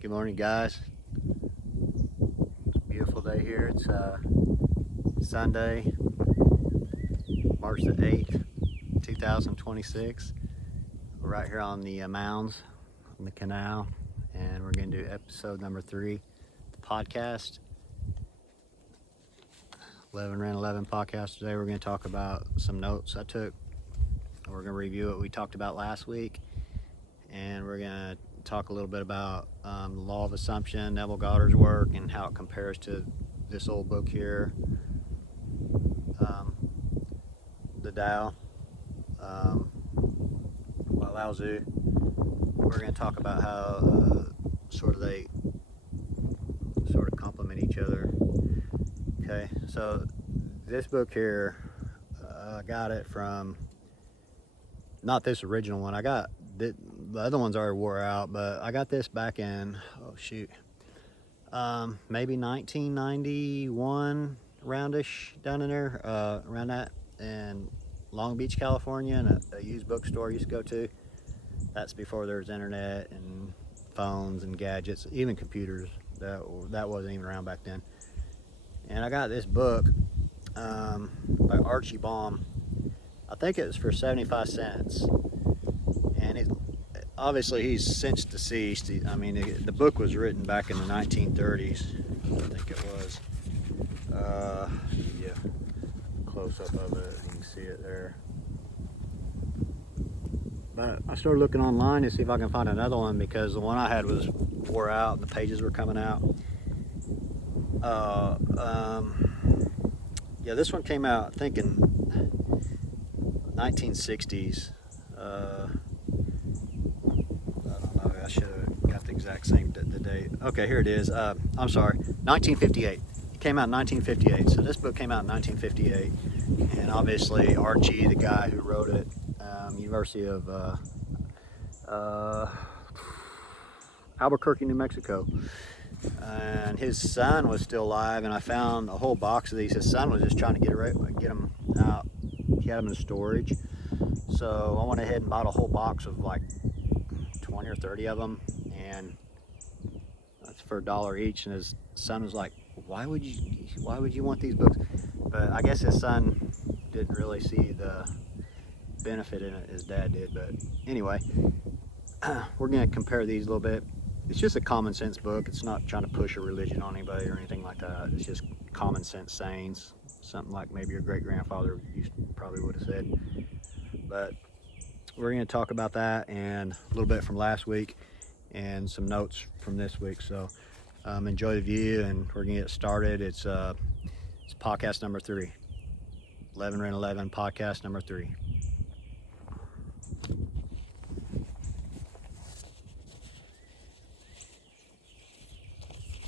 Good morning, guys. It's a beautiful day here. It's Sunday, March the 8th, 2026. We're right here on the mounds on the canal, and we're going to do episode number 3, the podcast. 11 Ran 11 podcast. Today we're going to talk about some notes I took. We're going to review what we talked about last week, and we're going to talk a little bit about the law of assumption, Neville Goddard's work, and how it compares to this old book here, the Tao by Lao Tzu. We're going to talk about how they complement each other. Okay, so this book here, I got it from, not this original one. I got the other ones already wore out, but I got this back in, maybe 1991, roundish, down in there, around that, in Long Beach, California, in a used bookstore I used to go to. That's before there was internet and phones and gadgets, even computers. That wasn't even around back then. And I got this book by Archie Baum. I think it was for 75 cents. And obviously he's since deceased. The book was written back in the 1930s. I think it was. Yeah, close up of it. You can see it there. But I started looking online to see if I can find another one, because the one I had was wore out and the pages were coming out. Yeah, this one came out, I think, in 1960s. I don't know, I should have got the exact same the date. Okay, here it is. I'm sorry, 1958. It came out in 1958. So this book came out in 1958. And obviously Archie, the guy who wrote it, University of Albuquerque, New Mexico. And his son was still alive, and I found a whole box of these. His son was just trying to get them out. He had them in storage. So I went ahead and bought a whole box of like 20 or 30 of them, and that's for $1 each. And his son was like, why would you want these books? But I guess his son didn't really see the benefit in it as dad did. But anyway, we're going to compare these a little bit. It's just a common sense book. It's not trying to push a religion on anybody or anything like that. It's just common sense sayings, something like maybe your great-grandfather probably would have said. But we're going to talk about that and a little bit from last week and some notes from this week. So enjoy the view, and we're going to get started. It's podcast number 3. 11 Ran 11 podcast number 3.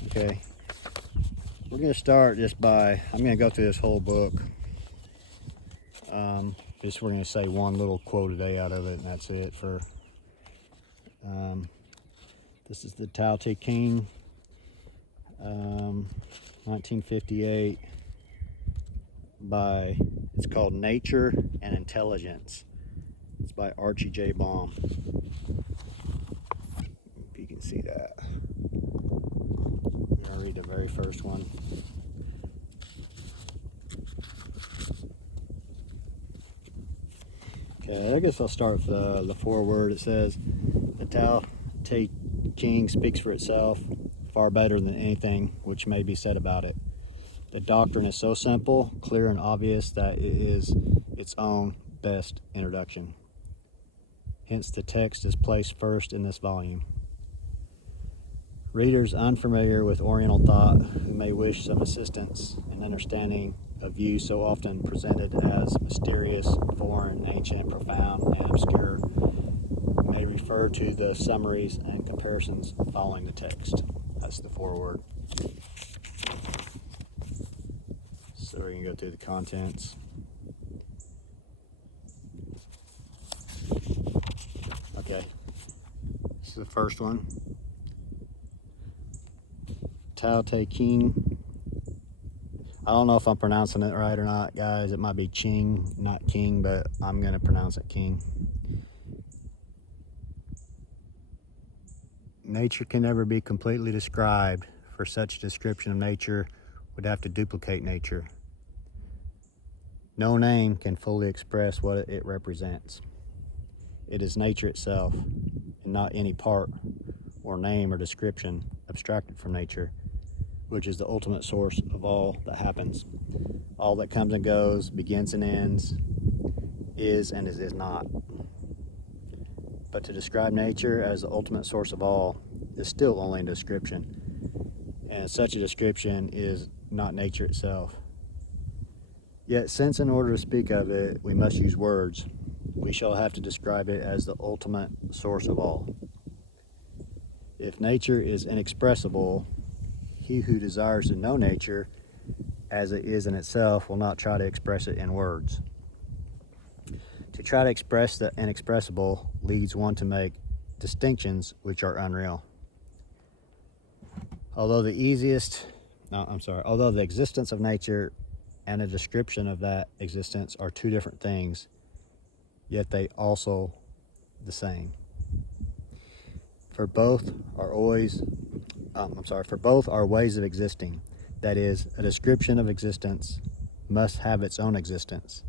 Okay, we're going to start just by, I'm going to go through this whole book. We're going to say one little quote a day out of it, and that's it. This is the Tao Te Ching, 1958, it's called Nature and Intelligence. It's by Archie J. Baum. If you can see that. I'll read the very first one. Okay, I guess I'll start with the foreword. It says, the Tao Te Ching speaks for itself far better than anything which may be said about it. The doctrine is so simple, clear, and obvious that it is its own best introduction. Hence the text is placed first in this volume. Readers unfamiliar with Oriental thought who may wish some assistance in understanding a view so often presented as mysterious, foreign, ancient, profound, and obscure may refer to the summaries and comparisons following the text. That's the foreword. So we're going to go through the contents. Okay, this is the first one. Tao Te Ching. I don't know if I'm pronouncing it right or not, guys. It might be Ching, not King, but I'm going to pronounce it King. Nature can never be completely described. For such a description of nature would have to duplicate nature. No name can fully express what it represents. It is nature itself, and not any part or name or description abstracted from nature, which is the ultimate source of all that happens. All that comes and goes, begins and ends, is and is not. But to describe nature as the ultimate source of all is still only a description, and such a description is not nature itself. Yet, since in order to speak of it, we must use words, we shall have to describe it as the ultimate source of all. If nature is inexpressible, he who desires to know nature as it is in itself will not try to express it in words. To try to express the inexpressible leads one to make distinctions which are unreal. Although the existence of nature and a description of that existence are two different things, yet they also the same. For both are ways of existing. That is, a description of existence must have its own existence,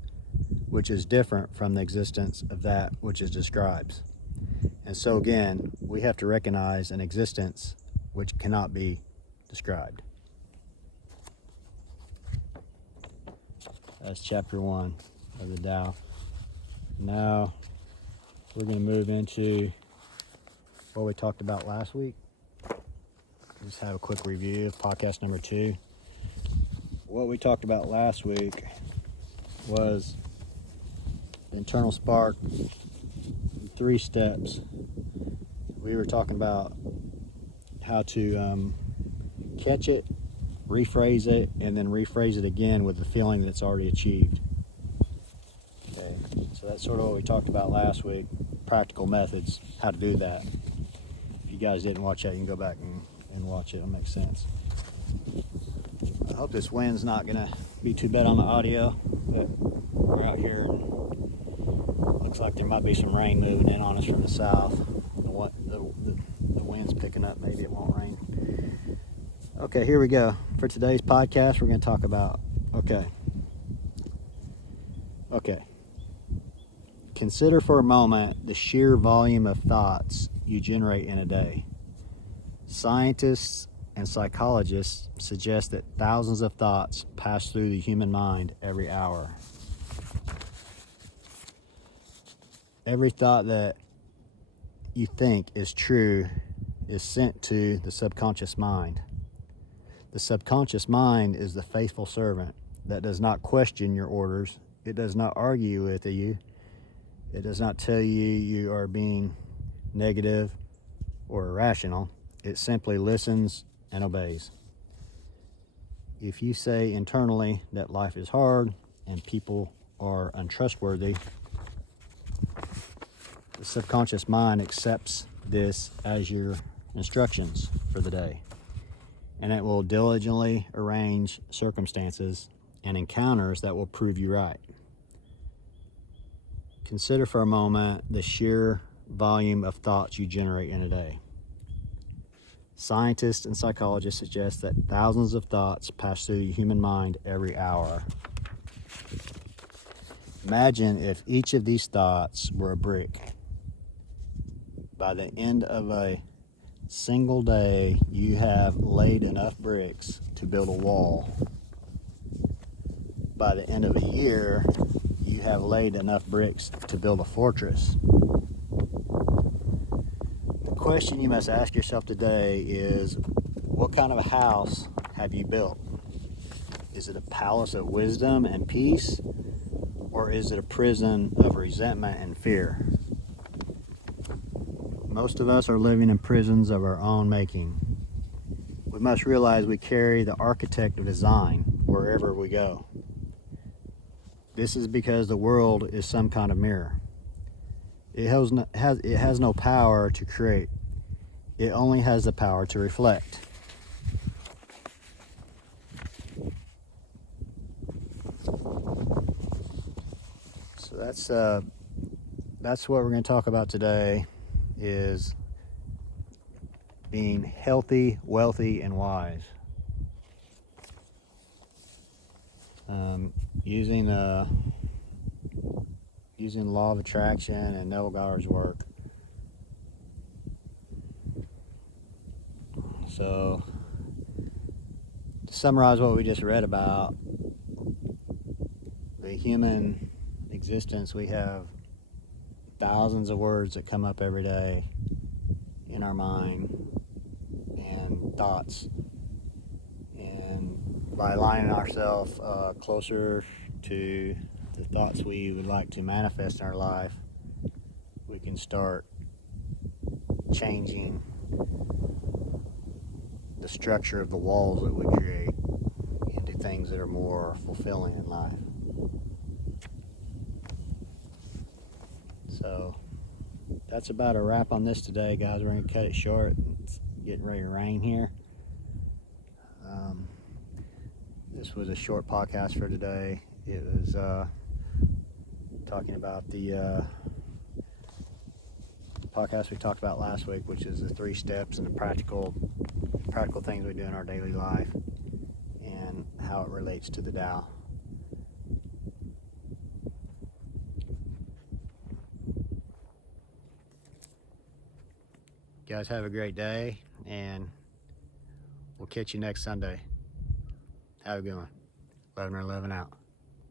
which is different from the existence of that which it describes. And so again, we have to recognize an existence which cannot be described. That's chapter 1 of the Tao. Now we're going to move into what we talked about last week. Just have a quick review of podcast number 2. What we talked about last week was the internal spark, 3 steps. We were talking about how to catch it, rephrase it, and then rephrase it again with the feeling that it's already achieved. Okay, so that's sort of what we talked about last week. Practical methods, how to do that. If you guys didn't watch that, you can go back and watch it. It'll make sense. I hope this wind's not going to be too bad on the audio, but we're out here and looks like there might be some rain moving in on us from the south. The wind's picking up. Maybe it won't rain. Okay, here we go. For today's podcast, we're going to talk about, consider for a moment the sheer volume of thoughts you generate in a day. Scientists and psychologists suggest that thousands of thoughts pass through the human mind every hour. Every thought that you think is true is sent to the subconscious mind. The subconscious mind is the faithful servant that does not question your orders. It does not argue with you. It does not tell you you are being negative or irrational. It simply listens and obeys. If you say internally that life is hard and people are untrustworthy, the subconscious mind accepts this as your instructions for the day, and it will diligently arrange circumstances and encounters that will prove you right. Consider for a moment the sheer volume of thoughts you generate in a day. Scientists and psychologists suggest that thousands of thoughts pass through the human mind every hour. Imagine if each of these thoughts were a brick. By the end of a single day, you have laid enough bricks to build a wall. By the end of a year, you have laid enough bricks to build a fortress. The question you must ask yourself today is, what kind of a house have you built? Is it a palace of wisdom and peace, or is it a prison of resentment and fear? Most of us are living in prisons of our own making. We must realize we carry the architect of design wherever we go. This is because the world is some kind of mirror. It has no power to create. It only has the power to reflect. So that's what we're going to talk about today, is being healthy, wealthy, and wise. Using the law of attraction and Neville Goddard's work. So, to summarize what we just read about, the human existence, we have thousands of words that come up every day in our mind and thoughts. And by aligning ourselves closer to the thoughts we would like to manifest in our life, we can start changing the structure of the walls that we create into things that are more fulfilling in life. So that's about a wrap on this today, guys. We're going to cut it short. It's getting ready to rain here. This was a short podcast for today. It was talking about the podcast we talked about last week, which is the 3 steps and the practical things we do in our daily life and how it relates to the Tao. You guys have a great day, and we'll catch you next Sunday. Have a good one. 11 or 11 out.